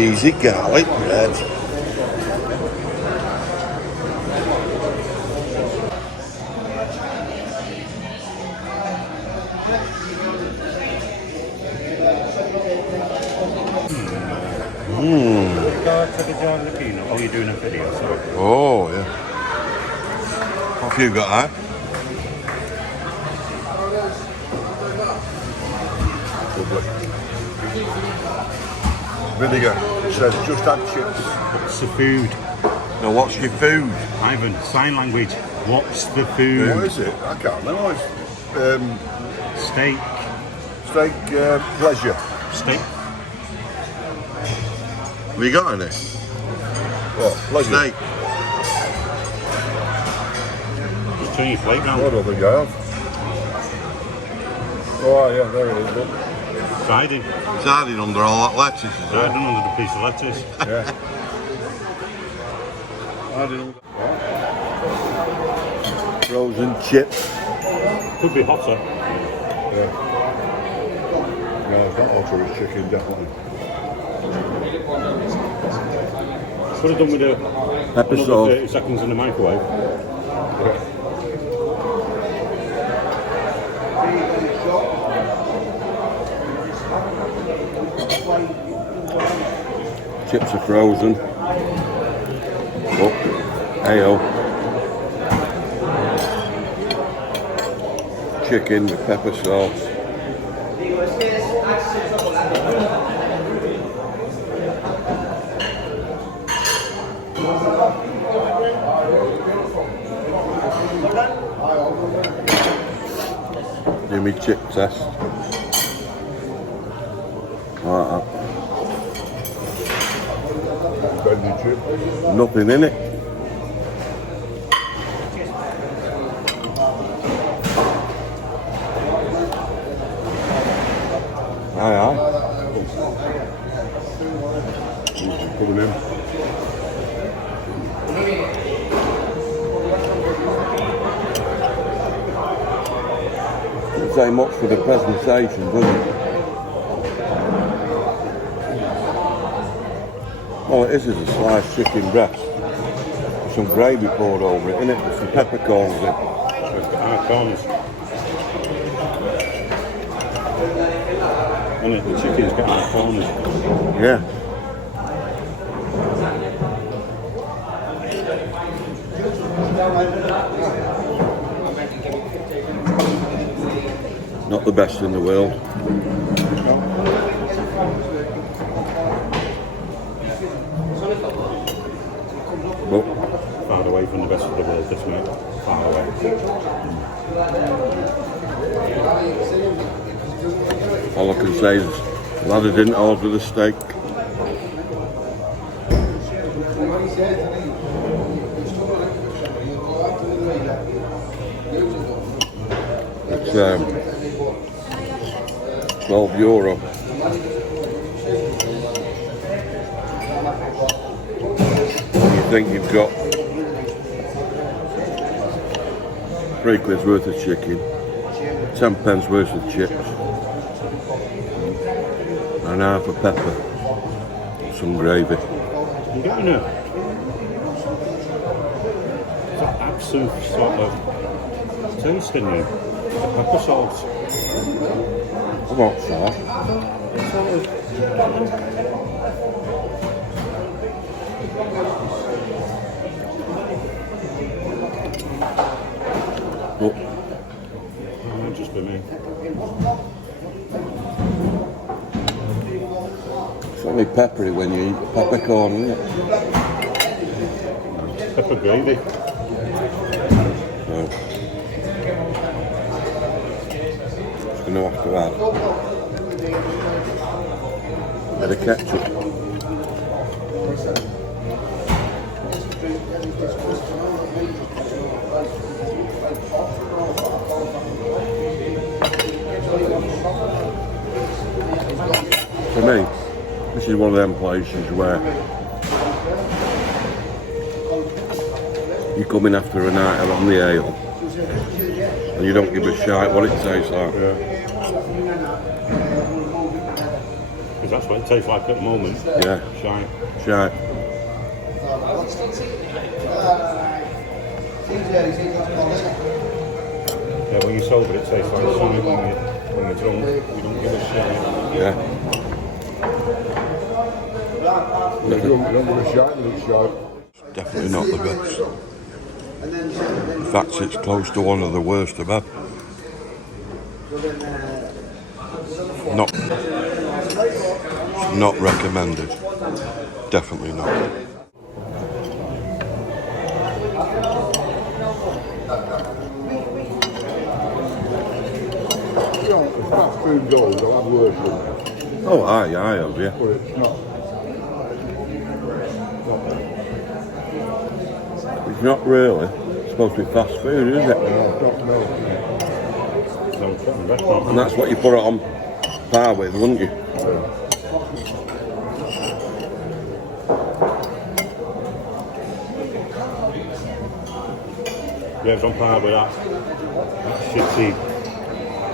cheesy garlic bread. Oh, you're doing a video, sorry. Oh, yeah. What have you got, eh? Vinegar. It says just add chips. What's the food? Now, what's your food? Ivan, sign language. What's the food? What is it? I can't remember. It's, Steak. steak pleasure. Steak. Have you got any? What? Pleasure? Steak. Just turn your plate round. I don't think I have. Oh, yeah, there it is. Look. Friday. It's hiding under all that lettuce, is I it? done under the piece of lettuce. Yeah. Hiding under. Frozen chips. Could be hotter. Yeah. No, it's not hotter, it's chicken, definitely. Could have done with Pepper another sauce. 30 seconds in the microwave. Yeah. Chips are frozen. Oh, hey-oh. Chicken with pepper sauce. Do me chip test. Like that. Nothing in it. Aye, aye. Put them in. Doesn't say much for the presentation, does it? All it is a sliced chicken breast with some gravy poured over it, innit? With some peppercorns in. Corns. And the chicken's got our corners. Yeah. Not the best in the world. But Far away from the best of the world, this mate. Far away. all I can say is ladder didn't order the steak. It's €12. You think you've got £3 worth of chicken, 10p worth of chips, and half a pepper, some gravy. I'm getting a absent sort of taste in you. The pepper sauce. What sauce? Sort of. Oh. Might just be me. It's only peppery when you eat peppercorn, isn't it? Pepper gravy. So, just going to have to add a bit of ketchup. For me, this is one of them places where you come in after a night out on the ale and you don't give a shite what it tastes like. Yeah. Because that's what it tastes like at the moment. Yeah. Shite. Shite. Yeah, when you're sober, it tastes like shite. When you're drunk, you don't give a shit. Yeah. You don't give a shite, but it's shite. Definitely not the best. In fact, it's close to one of the worst I've had. Not recommended. Definitely not. You know, as fast food goes, I'll have worse than that. Oh, aye, I have, yeah. But it's not. It's not really. It's supposed to be fast food, isn't it? No. No, it's from the restaurant. And that's what you put it on par with, wouldn't you? Yeah, it's on par with that shitty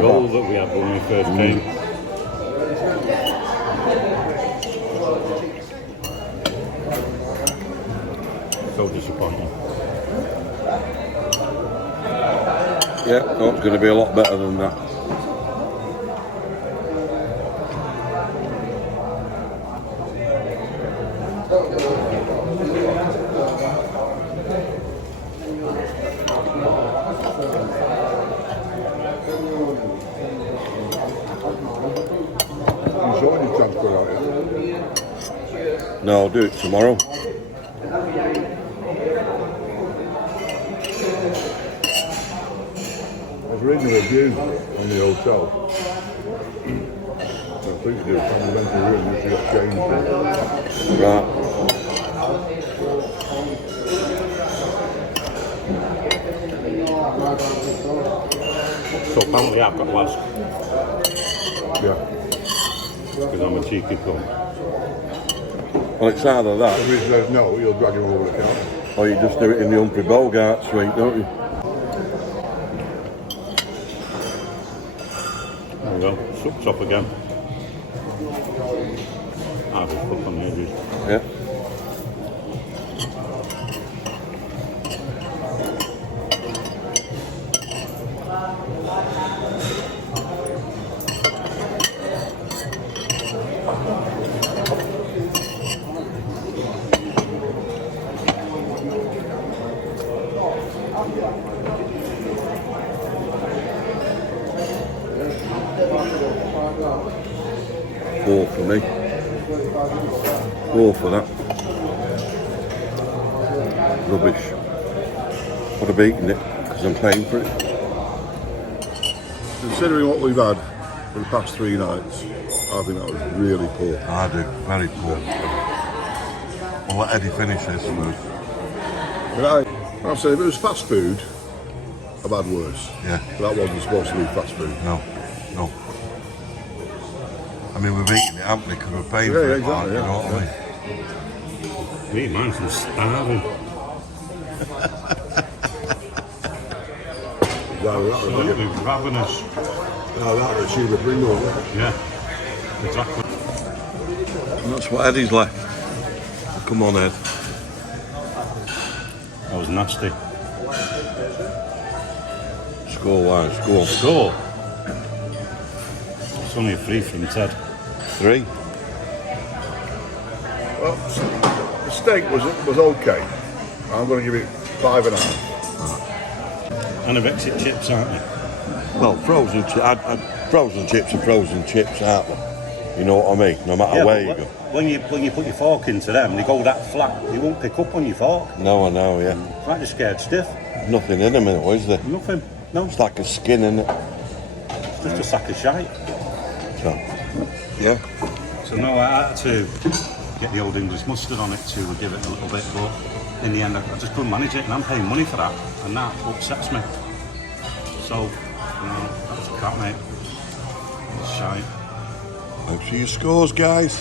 roll that we had when we first came. So disappointing. Yeah, no, it's going to be a lot better than that. You saw any transfer out here? No, I'll do it tomorrow. I was reading a review on the hotel. I think the complimentary room which got changed. Right. So apparently I've got to ask, Yeah. because I'm a cheeky cunt. Well, it's either that, If he says no, you'll drag him over the counter. or you just do it in the Humphrey Bogart suite, don't you? There we go, sucks up again. I've just put on the edges. Yeah. Four for me. Four for that. Rubbish. But I've eaten it because I'm paying for it. Considering what we've had for the past 3 nights, I think that was really poor. I do. Very poor. I'll let Eddie finish this first. But I've said if it was fast food, I've had worse. Yeah. But that wasn't supposed to be fast food. No. No. I mean, we've eaten it, haven't we? Because we're paying Yeah, for it, exactly, you know what I mean? Me, mine's from starving. That was Absolutely ravenous. that was cheaper Pringles. Yeah, exactly. And that's what Eddie's left. Come on, Ed. That was nasty. Score-wise, score. Score. It's only a 3 from Ted. 3. Well, the steak was okay. I'm going to give it 5.5. And the Brexit chips, aren't they? Well, frozen chips are frozen chips, aren't they? You know what I mean? No matter where you go. When you put your fork into them, they go that flat. They won't pick up on your fork. No, I know, yeah. It's like they're scared stiff. Nothing in them, is there? Nothing. No, It's like a skin in it. it's just a sack of shite. So, yeah. So no, I had to get the old English mustard on it to give it a little bit, but in the end I just couldn't manage it, and I'm paying money for that, and that upsets me. So, that was crap, mate. It's shite. Thanks for your scores, guys.